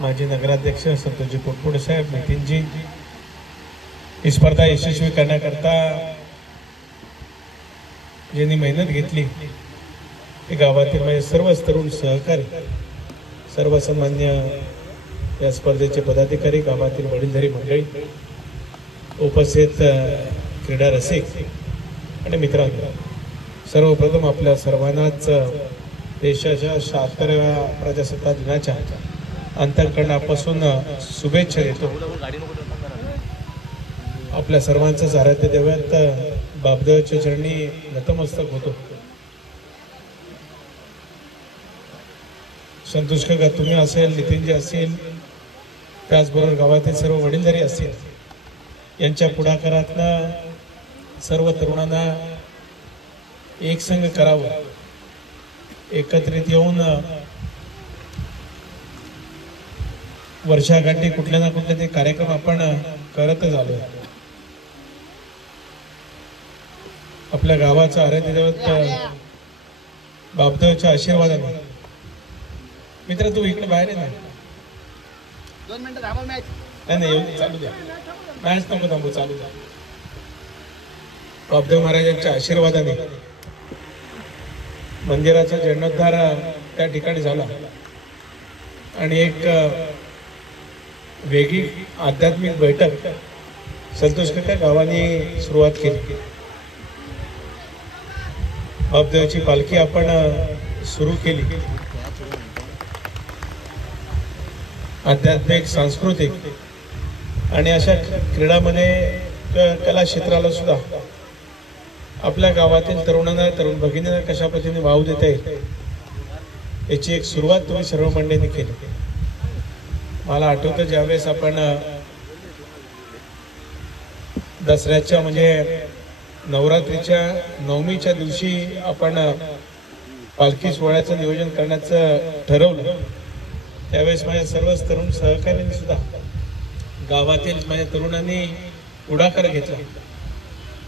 माजी नगराध्यक्ष संतोषजी पोटपुडे साहेब, नितीनजी, ही स्पर्धा यशस्वी करण्याकरता ज्यांनी मेहनत घेतली ते गावातील माझे सर्वच तरुण सहकारी, सर्व सन्मान्य या स्पर्धेचे पदाधिकारी, गावातील वडीलधारी मंडळी, उपस्थित क्रीडा रसिक आणि मित्रांनो, सर्वप्रथम आपल्या सर्वांनाच देशाच्या 76व्या प्रजासत्ताक दिनाच्या अंतःकरणापासून शुभेच्छा देतो. आपल्या सर्वांचंच आराध्य दैवत बापदेवाच्या चरणी नतमस्तक होतो. संतोष काका तुम्ही असेल, नितीनजी असेल, त्याचबरोबर गावातील सर्व वडीलधारी असतील, यांच्या पुढाकारातनं सर्व तरुणांना एक संघ करावं, एकत्रित येऊन वर्षाकाठी कुठल्या ना कुठले ते कार्यक्रम आपण करतच आलो. आपल्या गावाचं आराध्य दैवत बापदेवाच्या आशीर्वादाने. मित्र तू इकडे बाहेर आहे ना, 2 मिनिटं थांबा. मॅच नाही येऊ चालू द्या, मॅच नको थांबू, चालू द्या. बापदेव महाराजांच्या आशीर्वादाने मंदिराचा जीर्णोद्धार त्या ठिकाणी झाला आणि एक वेगळी आध्यात्मिक बैठक संतोष काका गावाने सुरुवात केली. बापदेवाची पालखी आपण सुरू केली. आध्यात्मिक, सांस्कृतिक आणि अशा क्रीडामध्ये कला क्षेत्राला सुद्धा आपल्या गावातील तरुणांना, तरुण भगिनींना कशा पद्धतीने वाव देता येईल याची एक सुरुवात तुम्ही सर्व मंडळींनी केली. मला आठवतं ज्यावेळेस आपण दसऱ्याच्या म्हणजे नवरात्रीच्या नवमीच्या दिवशी आपण पालखी सोहळ्याचं नियोजन करण्याचं ठरवलं, त्यावेळेस माझ्या सर्वच तरुण सहकार्यांनी सुद्धा, गावातील माझ्या तरुणांनी पुढाकार घेतला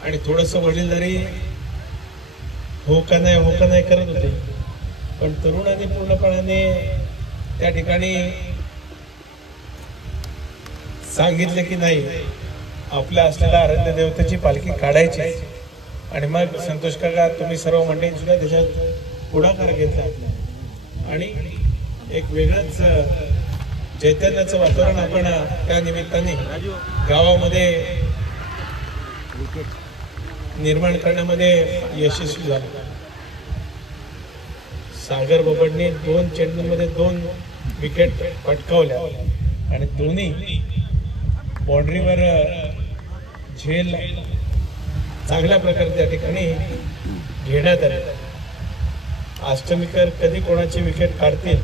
आणि थोडंसं वडीलधारी हो का नाही करत होते, पण तरुणांनी पूर्णपणाने त्या ठिकाणी सांगितले की नाही, आपल्या असलेल्या आराध्य देवतेची पालखी काढायची. आणि मग संतोष काका तुम्ही सर्व मंडळी सुद्धा त्याच्यात पुढाकार घेतला आणि एक वेगळंच चैतन्याचं वातावरण आपण त्या निमित्ताने गावामध्ये निर्माण करण्यामध्ये यशस्वी झालो. सागर बोबडने 2 चेंडूंमध्ये 2 विकेट पटकावल्या आणि दोन्ही बाउंड्रीवर झेल चांगल्या प्रकारे त्या ठिकाणी घेण्यात आले. अष्टमीकर कधी कोणाची विकेट काढतील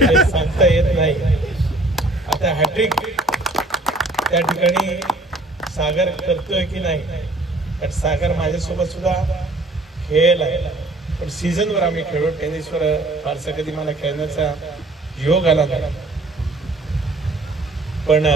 हे सांगता येत नाही. आता हॅट्रिक त्या ठिकाणी सागर करतोय की नाही, कारण सागर माझ्यासोबत सुद्धा खेळला आहे, पण सीझनवर आम्ही खेळलो, टेनिसवर फारसा कधी मला खेळण्याचा योग आला नाही. पण